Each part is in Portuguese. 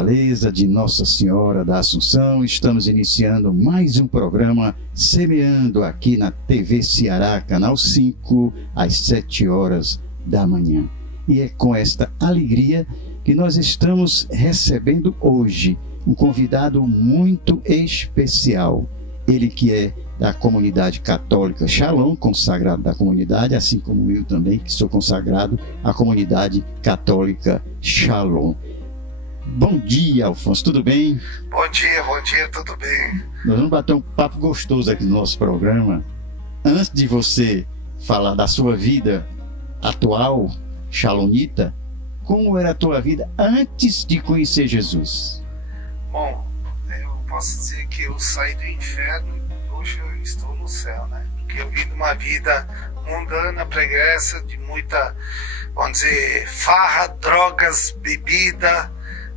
Fortaleza, de Nossa Senhora da Assunção. Estamos iniciando mais um programa Semeando aqui na TV Ceará, Canal 5, às 7 horas da manhã. E é com esta alegria que nós estamos recebendo hoje um convidado muito especial. Ele que é da comunidade católica Shalom, consagrado da comunidade, assim como eu também, que sou consagrado à comunidade católica Shalom. Bom dia, Alfonso, tudo bem? Bom dia, tudo bem. Nós vamos bater um papo gostoso aqui no nosso programa. Antes de você falar da sua vida atual, shalomita, como era a tua vida antes de conhecer Jesus? Bom, eu posso dizer que eu saí do inferno e hoje eu estou no céu, né? Porque eu vim de uma vida mundana, preguiça, de muita, vamos dizer, farra, drogas, bebida,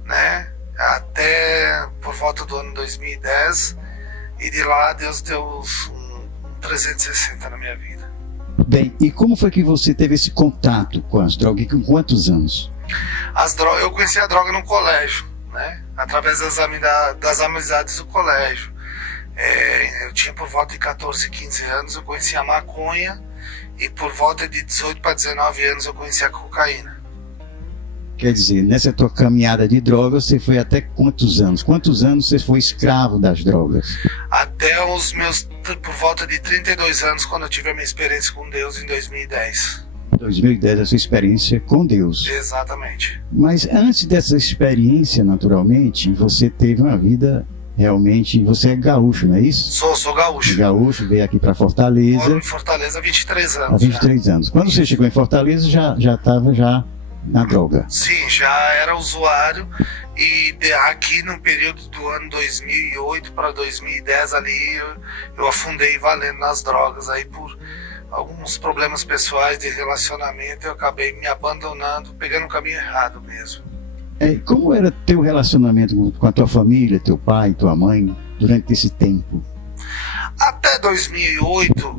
né? Até por volta do ano 2010, e de lá Deus deu um 360 na minha vida. Bem, e como foi que você teve esse contato com as drogas e com quantos anos? Eu conheci a droga no colégio, né? Através das amizades do colégio. Eu tinha por volta de 14, 15 anos, eu conheci a maconha, e por volta de 18 para 19 anos eu conheci a cocaína. Quer dizer, nessa tua caminhada de drogas, você foi até quantos anos? Quantos anos você foi escravo das drogas? Até os meus, por volta de 32 anos, quando eu tive a minha experiência com Deus em 2010. 2010, a sua experiência com Deus. Exatamente. Mas antes dessa experiência, naturalmente, você teve uma vida realmente... Você é gaúcho, não é isso? Sou gaúcho. Gaúcho, veio aqui para Fortaleza. Moro em Fortaleza há 23 anos. Há 23 anos. Quando você chegou em Fortaleza, já estava na droga. Sim, já era usuário, e aqui no período do ano 2008 para 2010 ali eu afundei valendo nas drogas, aí por alguns problemas pessoais de relacionamento eu acabei me abandonando, pegando o caminho errado mesmo. Como era teu relacionamento com a tua família, teu pai, tua mãe, durante esse tempo? Até 2008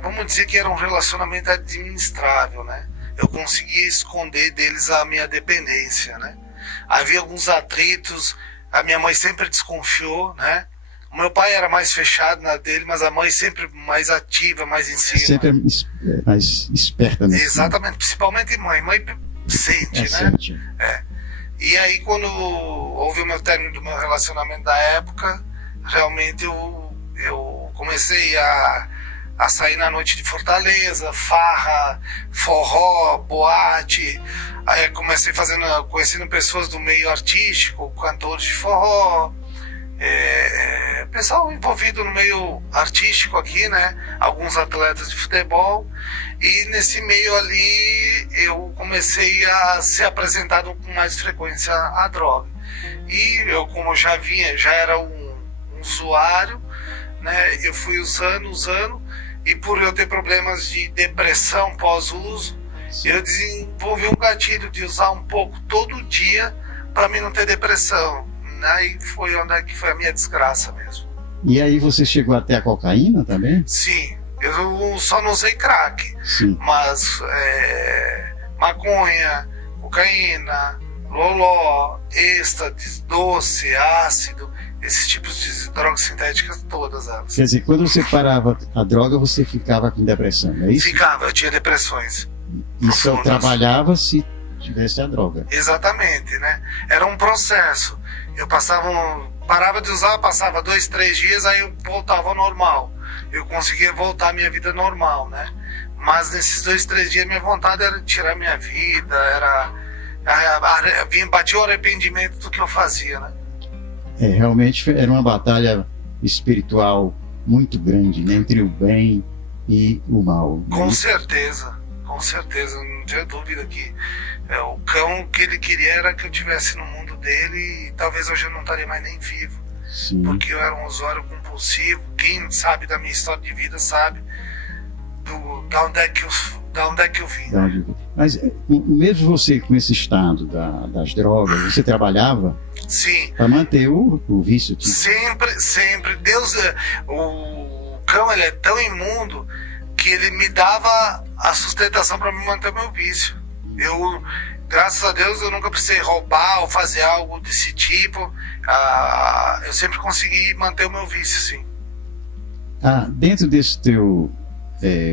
vamos dizer que era um relacionamento administrável, né? Eu conseguia esconder deles a minha dependência, né? Havia alguns atritos, a minha mãe sempre desconfiou, né? O meu pai era mais fechado na dele, mas a mãe sempre mais ativa, mais em cima. Sempre mais esperta, né? Exatamente, principalmente mãe. Mãe sente, né? Sente. E aí quando houve o meu término do meu relacionamento da época, realmente eu comecei a sair na noite de Fortaleza, farra, forró, boate. Aí comecei conhecendo pessoas do meio artístico, cantores de forró, pessoal envolvido no meio artístico aqui, né? Alguns atletas de futebol. E nesse meio ali eu comecei a ser apresentado com mais frequência à droga. E eu, como já era um usuário, né? Eu fui usando. E por eu ter problemas de depressão pós-uso, eu desenvolvi um gatilho de usar um pouco todo dia para mim não ter depressão. Aí foi onde que foi a minha desgraça mesmo. E aí você chegou até a cocaína também? Sim, eu só não usei crack. Sim. Mas maconha, cocaína, loló, êxtase, doce, ácido, esses tipos de drogas sintéticas, todas elas. Quer dizer, quando você parava a droga, você ficava com depressão, não é isso? Ficava, eu tinha depressões. E só trabalhava se tivesse a droga. Exatamente, né? Era um processo. Eu parava de usar, passava 2, 3 dias, aí eu voltava ao normal. Eu conseguia voltar à minha vida normal, né? Mas nesses 2, 3 dias minha vontade era tirar minha vida, batia o arrependimento do que eu fazia, né? Realmente era uma batalha espiritual muito grande, né? Entre o bem e o mal. Com certeza, não tenho dúvida que o cão que ele queria era que eu estivesse no mundo dele, e talvez hoje eu não estaria mais nem vivo. Sim. Porque eu era um usuário compulsivo. Quem sabe da minha história de vida sabe da onde é que eu vim. Mas mesmo você com esse estado das drogas, você trabalhava? Sim. Para manter o vício? Tipo. Sempre. Deus, o cão, ele é tão imundo que ele me dava a sustentação para me manter o meu vício. graças a Deus eu nunca precisei roubar ou fazer algo desse tipo. Eu sempre consegui manter o meu vício, sim. Dentro desse teu,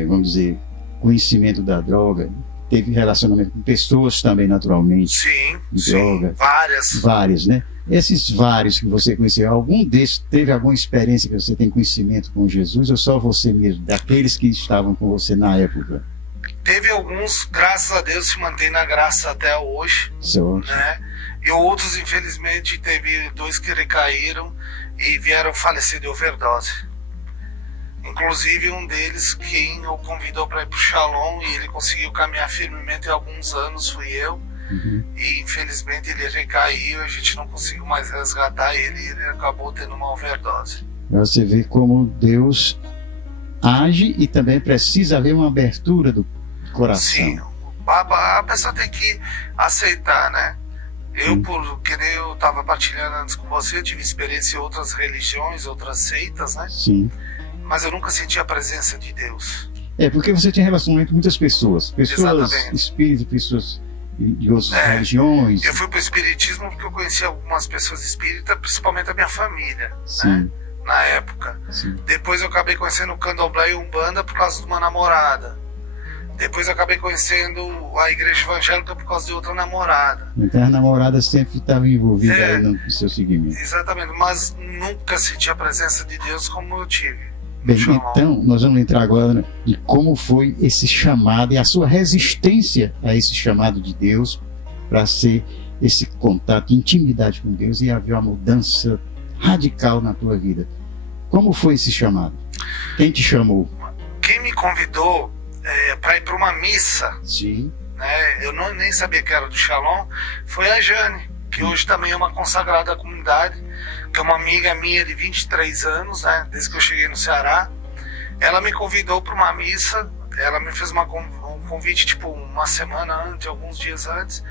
vamos dizer, conhecimento da droga, teve relacionamento com pessoas também, naturalmente. Sim, droga, várias. Várias, né? Esses vários que você conheceu, algum desses teve alguma experiência que você tem conhecimento com Jesus, ou só você mesmo, daqueles que estavam com você na época? Teve alguns, graças a Deus, se mantém na graça até hoje, né? E outros, infelizmente, teve 2 que recaíram e vieram falecer de overdose. Inclusive um deles, quem o convidou para ir para o Shalom, e ele conseguiu caminhar firmemente há alguns anos, fui eu. E infelizmente ele recaiu, a gente não conseguiu mais resgatar ele e ele acabou tendo uma overdose. Você vê como Deus age e também precisa haver uma abertura do coração. Sim, a pessoa tem que aceitar, né? Que nem eu estava partilhando antes com você, eu tive experiência em outras religiões, outras seitas, né? Sim. Mas eu nunca senti a presença de Deus. Porque você tinha relacionamento com muitas pessoas Exatamente. espíritas, pessoas de outras religiões. Eu fui para o espiritismo porque eu conheci algumas pessoas espíritas, principalmente a minha família, né? Na época. Sim. Depois eu acabei conhecendo o Candomblé e Umbanda por causa de uma namorada. Depois eu acabei conhecendo a igreja evangélica por causa de outra namorada. Então a namorada sempre estava envolvida aí no seu seguimento. Exatamente, mas nunca senti a presença de Deus como eu tive. Bem, então nós vamos entrar agora em como foi esse chamado e a sua resistência a esse chamado de Deus para ser esse contato, intimidade com Deus e haver uma mudança radical na tua vida. Como foi esse chamado? Quem te chamou? Quem me convidou para ir para uma missa, sim, né? Eu nem sabia que era do Shalom, foi a Jane, que hoje também é uma consagrada da comunidade, que é uma amiga minha de 23 anos, né? Desde que eu cheguei no Ceará. Ela me convidou para uma missa, ela me fez um convite tipo uma semana antes, alguns dias antes,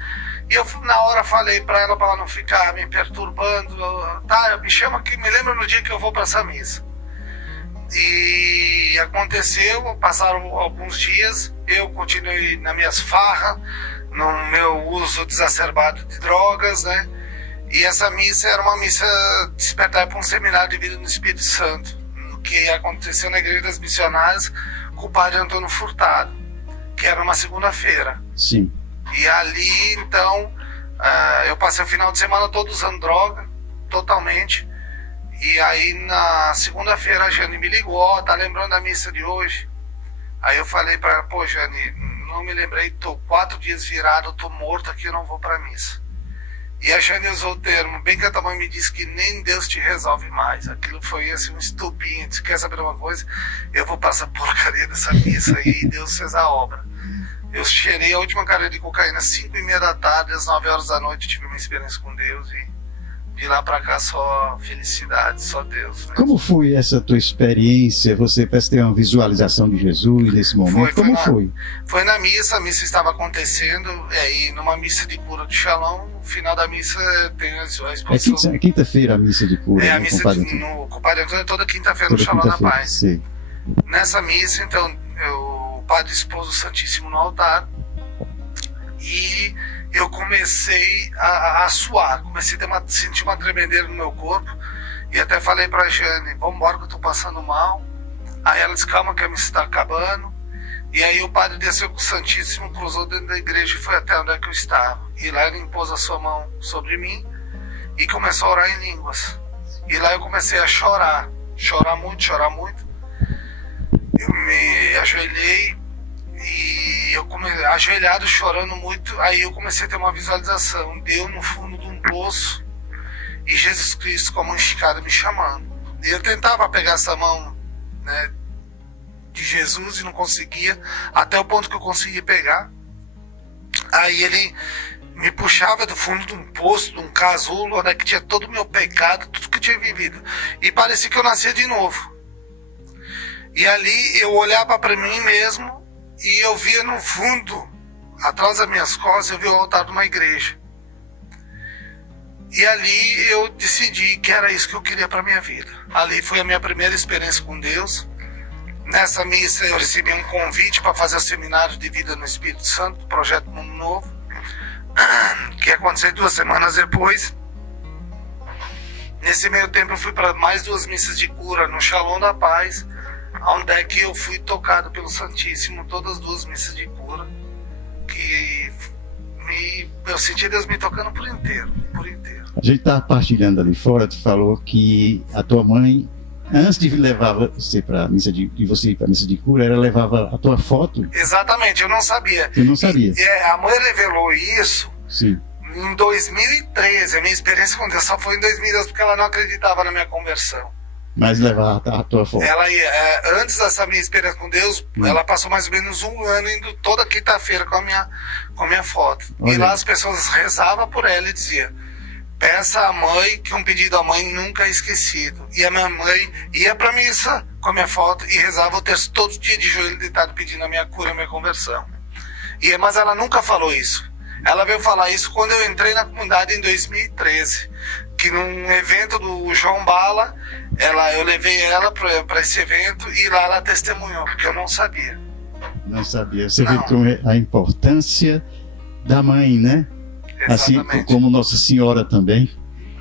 e eu na hora falei para ela não ficar me perturbando, me chama que me lembra no dia que eu vou para essa missa. E aconteceu, passaram alguns dias, eu continuei nas minhas farras, no meu uso desacerbado de drogas, né? E essa missa era uma missa despertar para um seminário de vida no Espírito Santo, que aconteceu na Igreja das Missionárias com o padre Antônio Furtado, que era uma segunda-feira. Sim. E ali, então, eu passei o final de semana todo usando droga, totalmente. E aí, na segunda-feira, a Jane me ligou, tá lembrando da missa de hoje? Aí eu falei para ela, pô, Jane, não me lembrei, tô 4 dias virado, tô morto aqui, eu não vou pra missa. E a Jane usou o termo, bem que a tua mãe me disse que nem Deus te resolve mais. Aquilo foi assim um estupinho, disse, quer saber uma coisa? Eu vou passar porcaria dessa missa aí, e Deus fez a obra. Eu cheirei a última cadeira de cocaína às 5h30 da tarde, às 9 horas da noite tive uma experiência com Deus e de lá pra cá só felicidade, só Deus. Né? Como foi essa tua experiência? Você parece ter uma visualização de Jesus nesse momento? Como foi? Foi na missa, a missa estava acontecendo, e numa missa de cura do Shalom, no final da missa tem a exposição. É quinta-feira a missa de cura. A missa no Compadre Antônio é toda quinta-feira no Shalom da Paz. Sim. Nessa missa, então, o padre expôs o Santíssimo no altar e eu comecei a suar, comecei a sentir uma tremedeira no meu corpo e até falei pra Jane, vamos embora que eu tô passando mal. Aí ela disse, calma que a missa está acabando. E aí o padre desceu com o Santíssimo, cruzou dentro da igreja e foi até onde é que eu estava. E lá ele impôs a sua mão sobre mim e começou a orar em línguas. E lá eu comecei a chorar muito. Eu me ajoelhei e eu ajoelhado, chorando muito, aí eu comecei a ter uma visualização, Deus no fundo de um poço e Jesus Cristo com a mão esticada me chamando. E eu tentava pegar essa mão, né, de Jesus e não conseguia, até o ponto que eu consegui pegar. Aí ele me puxava do fundo de um poço, de um casulo, onde que tinha todo o meu pecado, tudo que eu tinha vivido. E parecia que eu nascia de novo. E ali eu olhava para mim mesmo e eu via no fundo, atrás das minhas costas, eu via o altar de uma igreja. E ali eu decidi que era isso que eu queria para minha vida. Ali foi a minha primeira experiência com Deus. Nessa missa eu recebi um convite para fazer o seminário de vida no Espírito Santo, projeto Mundo Novo. que aconteceu 2 semanas depois. Nesse meio tempo eu fui para mais 2 missas de cura no Shalom da Paz, onde é que eu fui tocado pelo Santíssimo, todas as 2 missas de cura, que eu senti Deus me tocando por inteiro. A gente estava partilhando ali fora, tu falou que a tua mãe, antes de levar você para a missa de cura, ela levava a tua foto. Exatamente, eu não sabia. Eu não sabia. A mãe revelou isso. Sim. Em 2013, a minha experiência com Deus só foi em 2012, porque ela não acreditava na minha conversão. Mas levar a tua foto. Ela antes dessa minha experiência com Deus, ela passou mais ou menos 1 ano indo toda quinta-feira com a minha foto. Olha. E lá as pessoas rezavam por ela e diziam: peça à mãe que um pedido à mãe nunca é esquecido. E a minha mãe ia pra missa com a minha foto e rezava o terço todo dia de joelho deitado pedindo a minha cura, a minha conversão. Mas ela nunca falou isso. Ela veio falar isso quando eu entrei na comunidade em 2013, que num evento do João Bala, eu levei ela para esse evento e lá ela testemunhou, porque eu não sabia. Não sabia. Você vê a importância da mãe, né? Exatamente. Assim como Nossa Senhora também.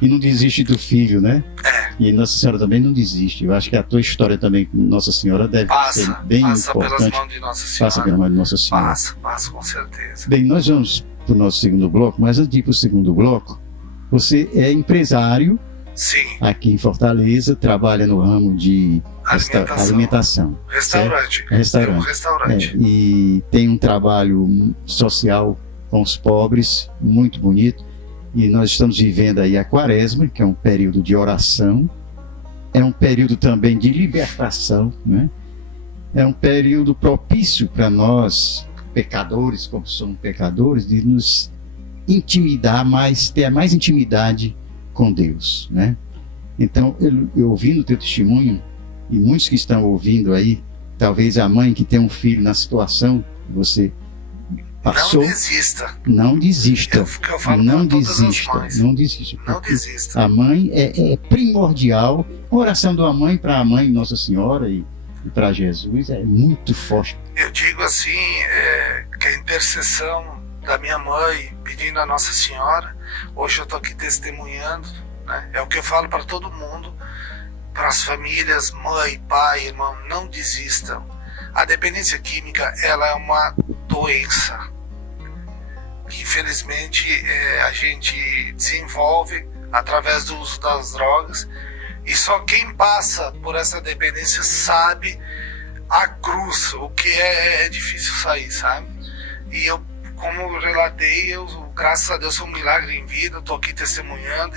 E não desiste do filho, né? E Nossa Senhora também não desiste. Eu acho que a tua história também com Nossa Senhora deve ser bem passa importante. Pelas mãos de Nossa Senhora. Passa pelas mãos de Nossa Senhora. Passa com certeza. Bem, nós vamos para o nosso segundo bloco, mas antes de ir para o segundo bloco, você é empresário. Sim. Aqui em Fortaleza, trabalha no ramo de alimentação. Restaurante. Restaurante. É um restaurante. E tem um trabalho social com os pobres, muito bonito. E nós estamos vivendo aí a Quaresma, que é um período de oração, é um período também de libertação, né? É um período propício para nós, pecadores, como somos pecadores, de nos intimidar mais, ter mais intimidade com Deus, né? Então, eu ouvindo o teu testemunho, e muitos que estão ouvindo aí, talvez a mãe que tem um filho na situação que você passou, não desista. Eu falo não para todas desista, as mães. não desista. Não desista. A mãe é primordial. A oração da mãe para a mãe Nossa Senhora e para Jesus é muito forte. Eu digo assim, que a intercessão da minha mãe pedindo a Nossa Senhora, hoje eu estou aqui testemunhando, né? É o que eu falo para todo mundo, para as famílias, mãe, pai, irmão, não desistam. A dependência química, ela é uma doença que infelizmente a gente desenvolve através do uso das drogas, e só quem passa por essa dependência sabe a cruz, o que é difícil sair, sabe? E eu, como eu relatei, graças a Deus, sou um milagre em vida, estou aqui testemunhando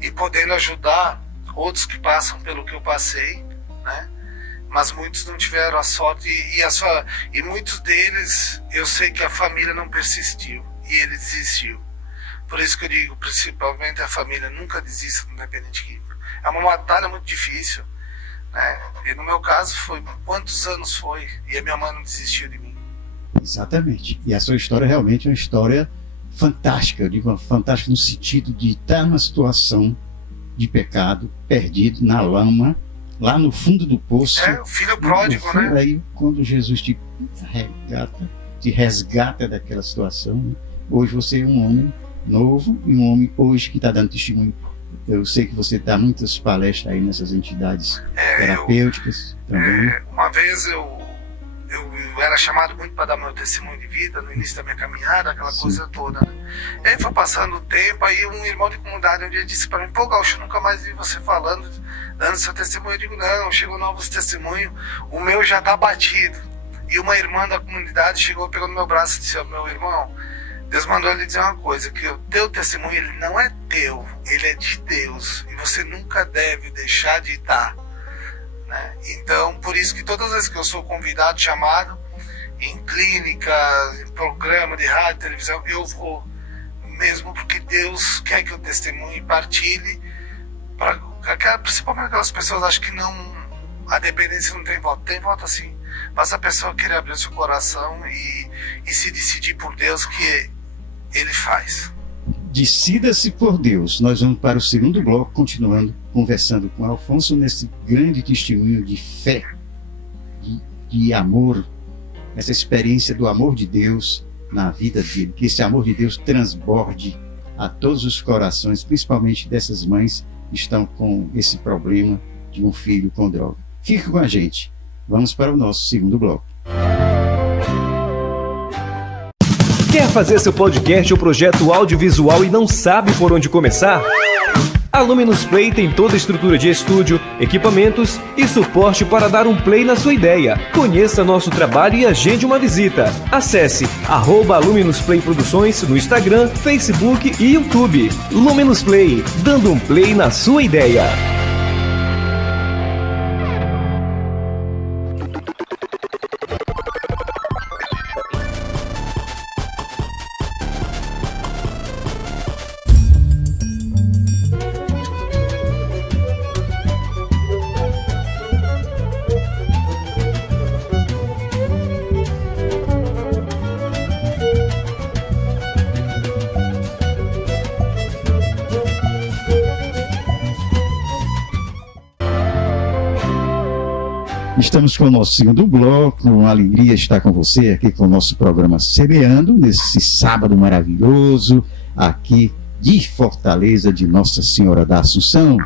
e podendo ajudar outros que passam pelo que eu passei, né? Mas muitos não tiveram a sorte e muitos deles, eu sei que a família não persistiu e ele desistiu. Por isso que eu digo, principalmente a família, nunca desista do dependente químico. É uma batalha muito difícil, né? E no meu caso foi quantos anos foi e a minha mãe não desistiu de mim. Exatamente. E a sua história realmente é uma história fantástica. Eu digo fantástica no sentido de estar numa situação de pecado, perdido na lama, lá no fundo do poço. O filho pródigo, né? Aí quando Jesus te resgata daquela situação, né? Hoje você é um homem novo e um homem hoje que está dando testemunho. Eu sei que você dá muitas palestras aí nessas entidades terapêuticas também. Uma vez eu era chamado muito para dar meu testemunho de vida no início da minha caminhada, aquela Sim. coisa toda, né? E aí foi passando o tempo, aí um irmão de comunidade um dia disse para mim: pô, Gaúcho, eu nunca mais vi você falando, dando seu testemunho. Eu digo: não, chegou novos testemunhos, o meu já está batido. E uma irmã da comunidade chegou, pegou no meu braço e disse: meu irmão, Deus mandou ele dizer uma coisa, que o teu testemunho, ele não é teu, ele é de Deus, e você nunca deve deixar de dar, né? Então, por isso que todas as vezes que eu sou convidado, chamado, em clínica, em programa de rádio, televisão, eu vou, mesmo porque Deus quer que eu testemunhe e partilhe, principalmente aquelas pessoas acham que não, a dependência não tem volta sim, mas a pessoa querer abrir seu coração e se decidir por Deus, que Ele faz. Decida-se por Deus. Nós vamos para o segundo bloco, continuando conversando com Alfonso nesse grande testemunho de fé, de amor, essa experiência do amor de Deus na vida dele, que esse amor de Deus transborde a todos os corações, principalmente dessas mães que estão com esse problema de um filho com droga. Fique com a gente. Vamos para o nosso segundo bloco. Quer fazer seu podcast ou projeto audiovisual e não sabe por onde começar? A Luminous Play tem toda a estrutura de estúdio, equipamentos e suporte para dar um play na sua ideia. Conheça nosso trabalho e agende uma visita. Acesse @Luminous Play Produções no Instagram, Facebook e YouTube. Luminous Play, dando um play na sua ideia. Estamos com o nosso segundo bloco, uma alegria estar com você aqui com o nosso programa Semeando, nesse sábado maravilhoso, aqui de Fortaleza, de Nossa Senhora da Assunção.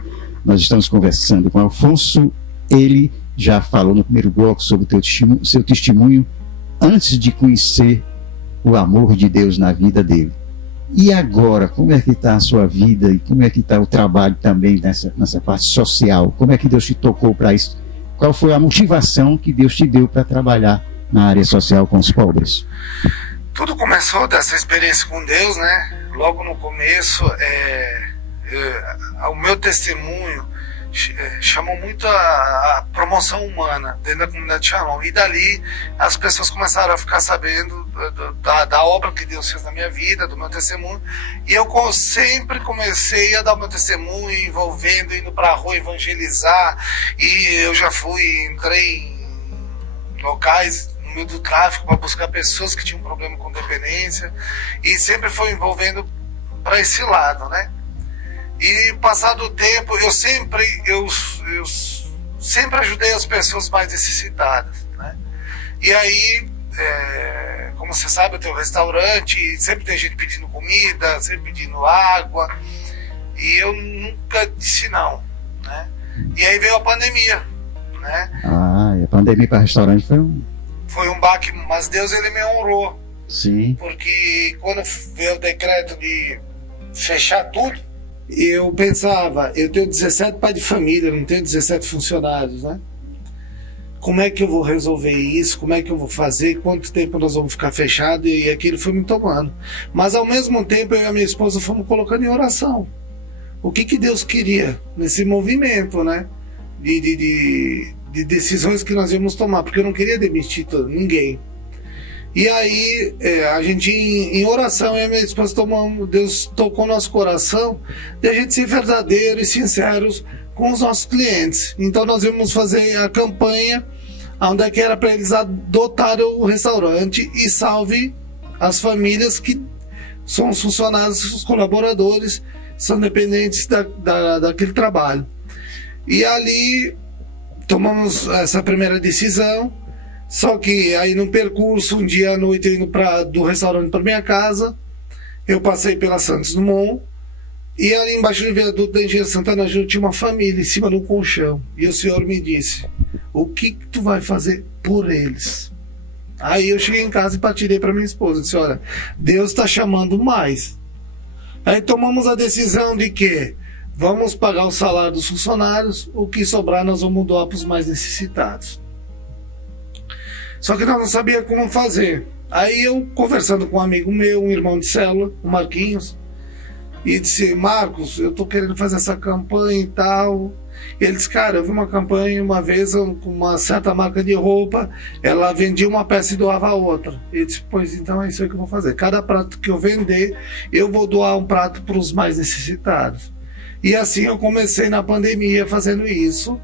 Nós estamos conversando com Alfonso, ele já falou no primeiro bloco sobre o seu testemunho antes de conhecer o amor de Deus na vida dele. E agora, como é que está a sua vida e como é que está o trabalho também nessa parte social? Como é que Deus te tocou para isso? Qual foi a motivação que Deus te deu para trabalhar na área social com os pobres? Tudo começou dessa experiência com Deus, né? Logo no começo, o meu testemunho chamou muito a promoção humana dentro da comunidade Shalom. E dali as pessoas começaram a ficar sabendo da obra que Deus fez na minha vida, do meu testemunho. E eu sempre comecei a dar o meu testemunho, envolvendo, indo para a rua evangelizar. E eu já entrei em locais no meio do tráfico para buscar pessoas que tinham problema com dependência. E sempre foi envolvendo para esse lado, né? E passado o tempo, eu sempre ajudei as pessoas mais necessitadas, né? E aí, como você sabe, eu tenho um restaurante, e sempre tem gente pedindo comida, sempre pedindo água, e eu nunca disse não, né? E aí veio a pandemia, né? E a pandemia para restaurante foi um baque, mas Deus, ele me honrou. Sim. Porque quando veio o decreto de fechar tudo, eu pensava, eu tenho 17 pais de família, não tenho 17 funcionários, né? Como é que eu vou resolver isso? Como é que eu vou fazer? Quanto tempo nós vamos ficar fechados? E aquilo foi me tomando. Mas ao mesmo tempo, eu e a minha esposa fomos colocando em oração. O que Deus queria nesse movimento, né? De decisões que nós íamos tomar, porque eu não queria demitir ninguém. E aí, a gente em oração, eu e a minha esposa Deus tocou nosso coração de a gente ser verdadeiro e sinceros com os nossos clientes. Então nós íamos fazer a campanha onde que era para eles adotarem o restaurante e salve as famílias que são os funcionários, os colaboradores, são dependentes daquele trabalho. E ali tomamos essa primeira decisão. Só que aí no percurso, um dia à noite, indo do restaurante para minha casa, eu passei pela Santos Dumont, e ali embaixo do viaduto da Engenharia Santana Júnior tinha uma família em cima de um colchão. E o Senhor me disse, o que tu vai fazer por eles? Aí eu cheguei em casa e partilhei para minha esposa, disse, olha, Deus está chamando mais. Aí tomamos a decisão de que vamos pagar o salário dos funcionários, o que sobrar nós vamos doar para os mais necessitados. Só que nós não sabíamos como fazer. Aí eu, conversando com um amigo meu, um irmão de célula, o Marquinhos, e disse, Marcos, eu tô querendo fazer essa campanha e tal. E ele disse, cara, eu vi uma campanha uma vez com uma certa marca de roupa, ela vendia uma peça e doava a outra. E eu disse, pois então é isso aí que eu vou fazer. Cada prato que eu vender, eu vou doar um prato para os mais necessitados. E assim eu comecei na pandemia fazendo isso,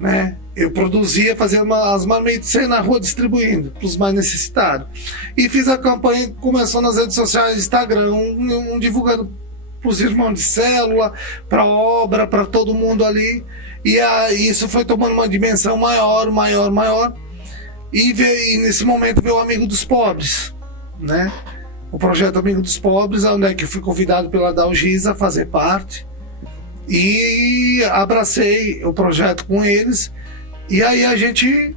né? Eu produzia, fazia as marmitas, saía na rua distribuindo para os mais necessitados. E fiz a campanha, começou nas redes sociais, Instagram, divulgando para os irmãos de célula, para a obra, para todo mundo ali. E isso foi tomando uma dimensão maior. E nesse momento veio o Amigo dos Pobres, né? o projeto Amigo dos Pobres, onde é que eu fui convidado pela Dalgisa a fazer parte. E abracei o projeto com eles. E aí a gente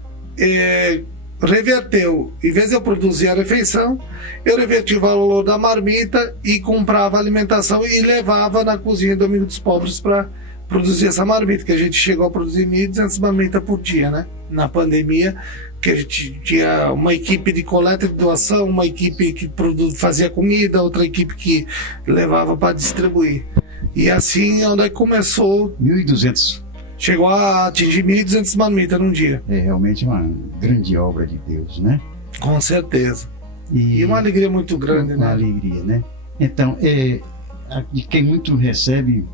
reverteu. Em vez de eu produzir a refeição, eu reverti o valor da marmita e comprava a alimentação e levava na cozinha do Amigo dos Pobres para produzir essa marmita, que a gente chegou a produzir 1.200 marmitas por dia, né? Na pandemia, que a gente tinha uma equipe de coleta e de doação, uma equipe que fazia comida, outra equipe que levava para distribuir. E assim, onde começou... 1.200. Chegou a atingir 1.200 marmitas num dia. É realmente uma grande obra de Deus, né? Com certeza. E uma alegria muito grande, né? Uma alegria, né? Então, de quem muito recebe,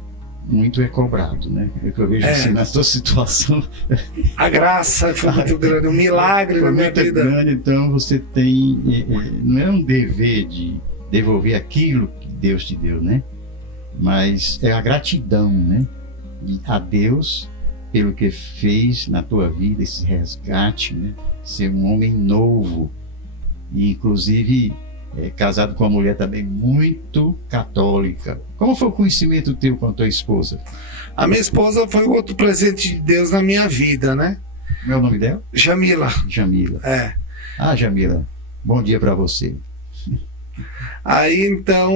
muito é cobrado, né? Eu vejo assim, na sua situação... A graça foi muito grande, um milagre na minha vida. Grande, então você tem... não é um dever de devolver aquilo que Deus te deu, né? Mas é a gratidão, né? A Deus pelo que fez na tua vida, esse resgate, né? Ser um homem novo e inclusive casado com uma mulher também muito católica. Como foi o conhecimento teu com a tua esposa? A minha esposa foi outro presente de Deus na minha vida, né? Qual é o nome dela? Jamila. Jamila. Ah, Jamila, bom dia para você. Aí então,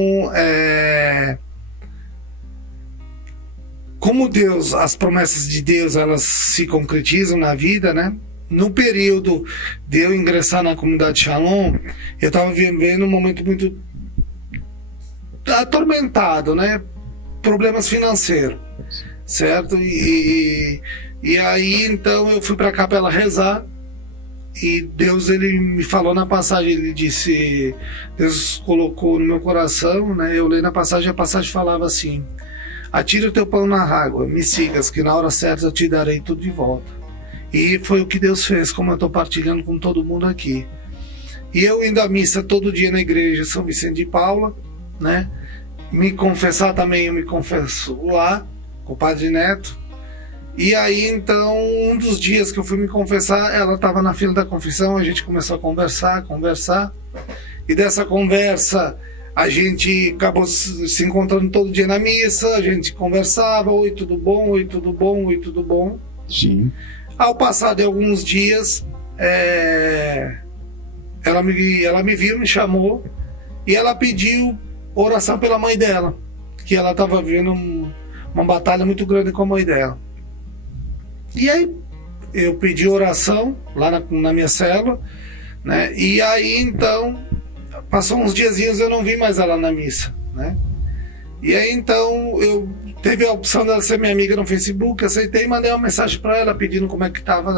como Deus, as promessas de Deus, elas se concretizam na vida, né? No período de eu ingressar na comunidade Shalom, eu estava vivendo um momento muito atormentado, né? Problemas financeiros, certo? E aí então eu fui para a capela rezar e Deus, ele me falou na passagem, ele disse, Deus colocou no meu coração, né? Eu li na passagem, a passagem falava assim: atira o teu pão na água, me sigas, que na hora certa eu te darei tudo de volta. E foi o que Deus fez, como eu estou partilhando com todo mundo aqui. E eu indo à missa todo dia na igreja São Vicente de Paula, né? Me confessar também, eu me confesso lá, com o Padre Neto. E aí, então, um dos dias que eu fui me confessar, ela estava na fila da confissão, a gente começou a conversar. E dessa conversa, a gente acabou se encontrando todo dia na missa, a gente conversava, oi, tudo bom, oi, tudo bom, oi, tudo bom. Sim. Ao passar de alguns dias, ela me viu, me chamou e ela pediu oração pela mãe dela, que ela estava vivendo uma batalha muito grande com a mãe dela. E aí eu pedi oração lá na minha célula, né? E aí então passou uns diazinhos, eu não vi mais ela na missa, né? E aí então eu teve a opção dela ser minha amiga no Facebook, aceitei e mandei uma mensagem para ela pedindo como é que estava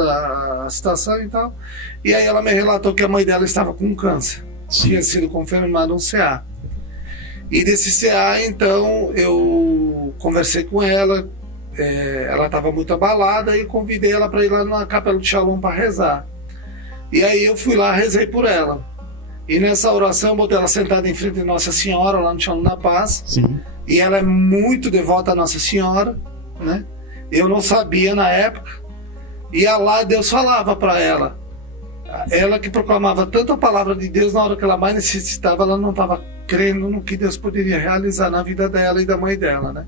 a situação e tal. E aí ela me relatou que a mãe dela estava com câncer. Sim. Tinha sido confirmado um CA. E desse CA, então, eu conversei com ela, ela estava muito abalada e convidei ela para ir lá na Capela de Shalom para rezar. E aí eu fui lá, rezei por ela. E nessa oração eu botei ela sentada em frente de Nossa Senhora, lá no Shalom da Paz. Sim. E ela é muito devota a Nossa Senhora, né? Eu não sabia na época. E lá Deus falava para ela. Ela que proclamava tanto a palavra de Deus, na hora que ela mais necessitava, ela não estava crendo no que Deus poderia realizar na vida dela e da mãe dela, né?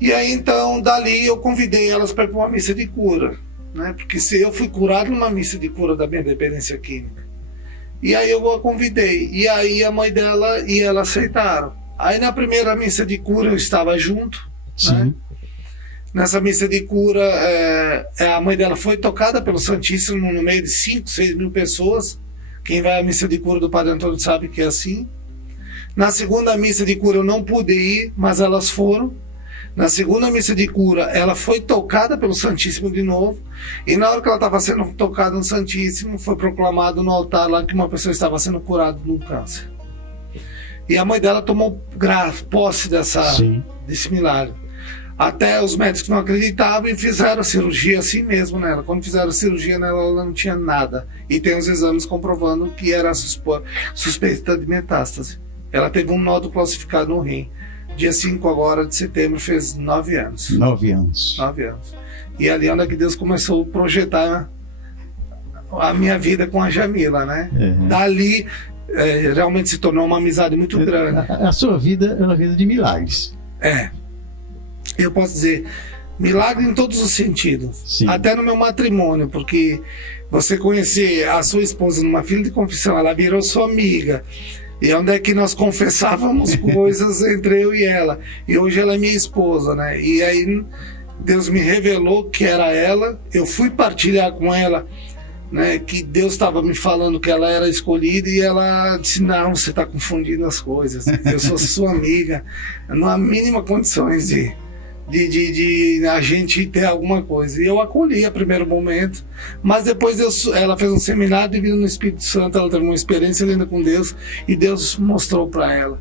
E aí então, dali eu convidei elas para ir para uma missa de cura, né? Porque se eu fui curado numa missa de cura da minha dependência química. E aí eu a convidei. E aí a mãe dela e ela aceitaram. Aí na primeira missa de cura eu estava junto, né? Nessa missa de cura, a mãe dela foi tocada pelo Santíssimo no meio de 5, 6 mil pessoas. Quem vai à missa de cura do Padre Antônio sabe que é assim. Na segunda missa de cura eu não pude ir, mas elas foram. Na segunda missa de cura, ela foi tocada pelo Santíssimo de novo. E na hora que ela estava sendo tocada no Santíssimo, foi proclamado no altar lá que uma pessoa estava sendo curada de um câncer. E a mãe dela tomou posse desse milagre. Até os médicos não acreditavam e fizeram a cirurgia assim mesmo nela. Quando fizeram a cirurgia nela, ela não tinha nada. E tem os exames comprovando que era suspeita de metástase. Ela teve um nódulo classificado no rim. Dia 5 agora de setembro fez 9 anos. 9 anos. 9 anos. E ali é onde que Deus começou a projetar a minha vida com a Jamila, né? Uhum. Dali realmente se tornou uma amizade muito grande. A sua vida é uma vida de milagres. Eu posso dizer, milagre em todos os sentidos. Sim. Até no meu matrimônio, porque você conhecer a sua esposa numa fila de confissão, ela virou sua amiga. E onde é que nós confessávamos coisas entre eu e ela. E hoje ela é minha esposa, né? E aí Deus me revelou que era ela. Eu fui partilhar com ela, né, que Deus estava me falando que ela era escolhida. E ela disse, não, você está confundindo as coisas. Eu sou sua amiga. Não há mínima condições de a gente ter alguma coisa. E eu acolhi a primeiro momento, mas depois ela fez um seminário de vida no Espírito Santo, ela teve uma experiência linda com Deus, e Deus mostrou para ela,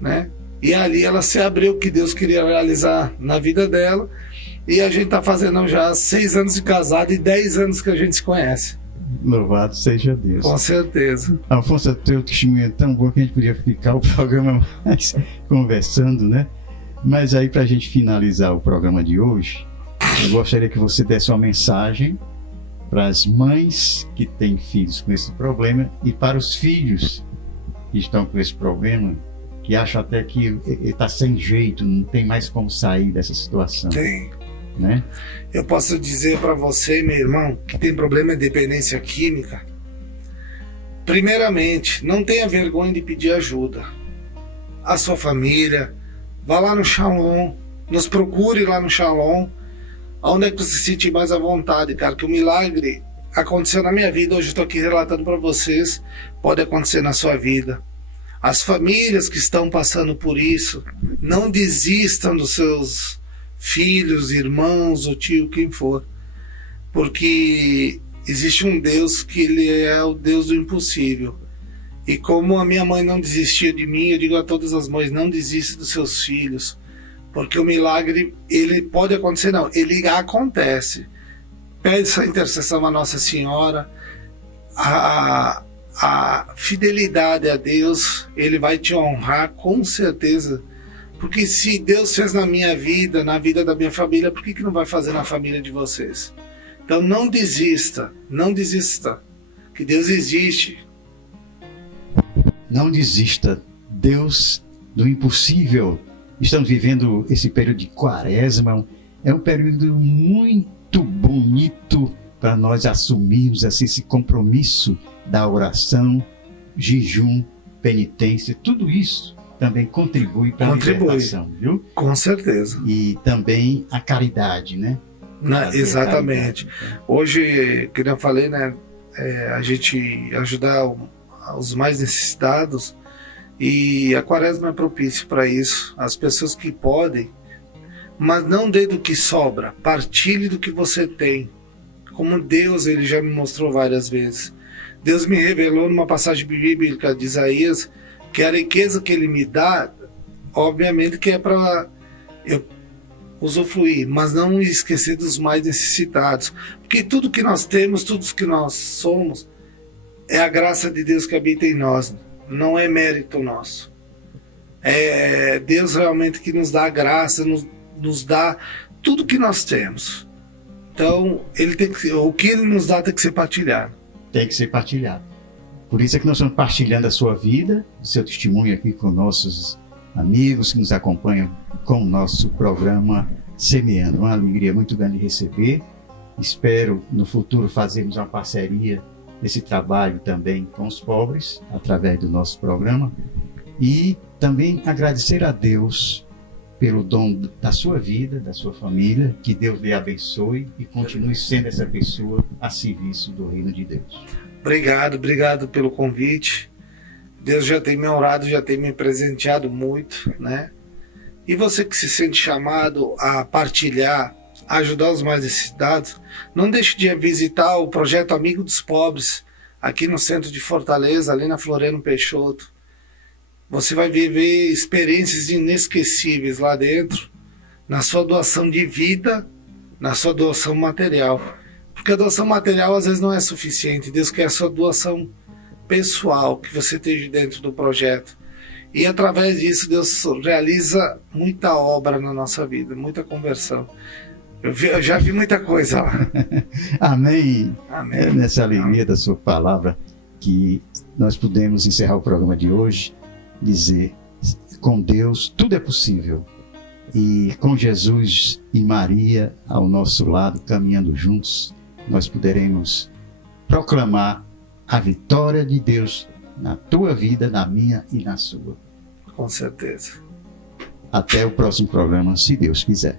né? E ali ela se abriu o que Deus queria realizar na vida dela, e a gente está fazendo já 6 anos de casado e 10 anos que a gente se conhece. Louvado seja Deus. Com certeza. Afonso, teu testemunho é tão bom que a gente podia ficar o programa mais conversando, né? Mas aí, para a gente finalizar o programa de hoje, eu gostaria que você desse uma mensagem para as mães que têm filhos com esse problema e para os filhos que estão com esse problema, que acham até que está sem jeito, não tem mais como sair dessa situação. Tem. Né? Eu posso dizer para você, meu irmão, que tem problema de dependência química. Primeiramente, não tenha vergonha de pedir ajuda. A sua família, vá lá no Shalom, nos procure lá no Shalom, onde é que você se sente mais à vontade, cara, que o milagre aconteceu na minha vida, hoje eu estou aqui relatando para vocês, pode acontecer na sua vida. As famílias que estão passando por isso, não desistam dos seus filhos, irmãos, ou tio, quem for, porque existe um Deus que ele é o Deus do impossível. E como a minha mãe não desistia de mim, eu digo a todas as mães, não desista dos seus filhos, porque o milagre, ele pode acontecer, não, ele acontece. Pede essa intercessão à Nossa Senhora, a fidelidade a Deus, ele vai te honrar com certeza, porque se Deus fez na minha vida, na vida da minha família, por que não vai fazer na família de vocês? Então não desista, que Deus existe. Não desista, Deus do impossível. Estamos vivendo esse período de quaresma, é um período muito bonito para nós assumirmos assim, esse compromisso da oração, jejum, penitência, tudo isso também contribui para a libertação, viu? Com certeza. E também a caridade, né? Exatamente. Caridade. Hoje, como eu falei, né, a gente ajudar os mais necessitados, e a quaresma é propício para isso. As pessoas que podem, mas não dê do que sobra, partilhe do que você tem, como Deus, ele já me mostrou várias vezes. Deus me revelou numa passagem bíblica de Isaías que a riqueza que ele me dá, obviamente que é para eu usufruir, mas não esquecer dos mais necessitados, porque tudo que nós temos, tudo que nós somos, é a graça de Deus que habita em nós, não é mérito nosso. É Deus realmente que nos dá a graça, nos dá tudo que nós temos. Então, o que ele nos dá tem que ser partilhado. Tem que ser partilhado. Por isso é que nós estamos partilhando a sua vida, o seu testemunho aqui com nossos amigos que nos acompanham com o nosso programa Semeando. Uma alegria muito grande de receber. Espero no futuro fazermos uma parceria nesse trabalho também com os pobres, através do nosso programa. E também agradecer a Deus pelo dom da sua vida, da sua família, que Deus lhe abençoe e continue sendo essa pessoa a serviço do reino de Deus. Obrigado pelo convite. Deus já tem me honrado, já tem me presenteado muito, né? E você que se sente chamado a partilhar, a ajudar os mais necessitados, não deixe de visitar o projeto Amigo dos Pobres, aqui no centro de Fortaleza, ali na Floriano Peixoto. Você vai viver experiências inesquecíveis lá dentro, na sua doação de vida, na sua doação material. Porque a doação material às vezes não é suficiente. Deus quer a sua doação pessoal, que você esteja dentro do projeto. E através disso Deus realiza muita obra na nossa vida, muita conversão. Eu já vi muita coisa lá. Amém. Amém. É nessa alegria da sua palavra que nós pudemos encerrar o programa de hoje, dizer, com Deus tudo é possível. E com Jesus e Maria ao nosso lado, caminhando juntos, nós poderemos proclamar a vitória de Deus na tua vida, na minha e na sua. Com certeza. Até o próximo programa, se Deus quiser.